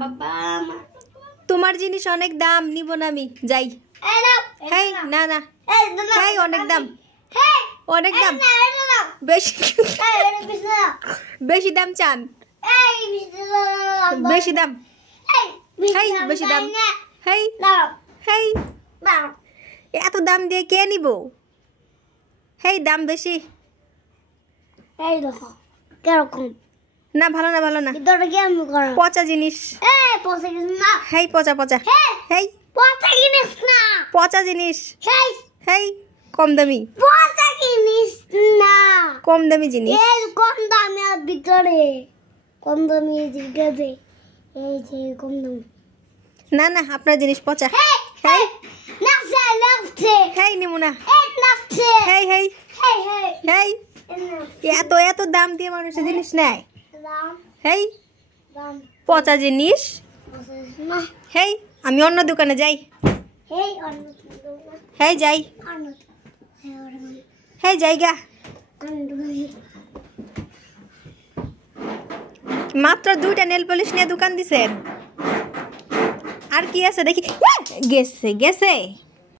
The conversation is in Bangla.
বাবা তোমার জিনিস অনেক দাম, নিব না আমি, যাই। হেই না না, হেই অনেক দাম, অনেক দাম, বেশি বেশি দাম চান, বেশি দাম, হেই বেশি দাম, হেই হেই এত দাম দিয়ে কে নিব? হেই দাম বেশি। এই দেখো কিরকম, না ভালো না, ভালো না, ভিতরে কি আমি করব? পচা জিনিস। এই পচা জিনিস না, হেই পচা পচা, হেই পচা জিনিস না, পচা জিনিস, হেই হেই কম দামি, পচা জিনিস না, কম দামি জিনিস। এই কম দামি আর ভিতরে কম দামি জিনিস, এই যে কম দামি। না না, আপনার জিনিস পচা। হেই হেই নাচছে নাচছে, হেই নিমু না, এই নাচছে, হেই হেই হেই হেই হেই এত এত দাম দিয়ে মানুষের জিনিস নেয়। দাম হেই দাম পচা জিনিস। পচা না, হেই আমি অন্য দোকানে যাই। হেই অন্য হেই যাই, অন্য হেই অন্য হেই জায়গা। মাত্র 2টা নেল পলিশ নিয়ে দোকান দিছেন, আর কি আছে দেখি। গেছে গেছে।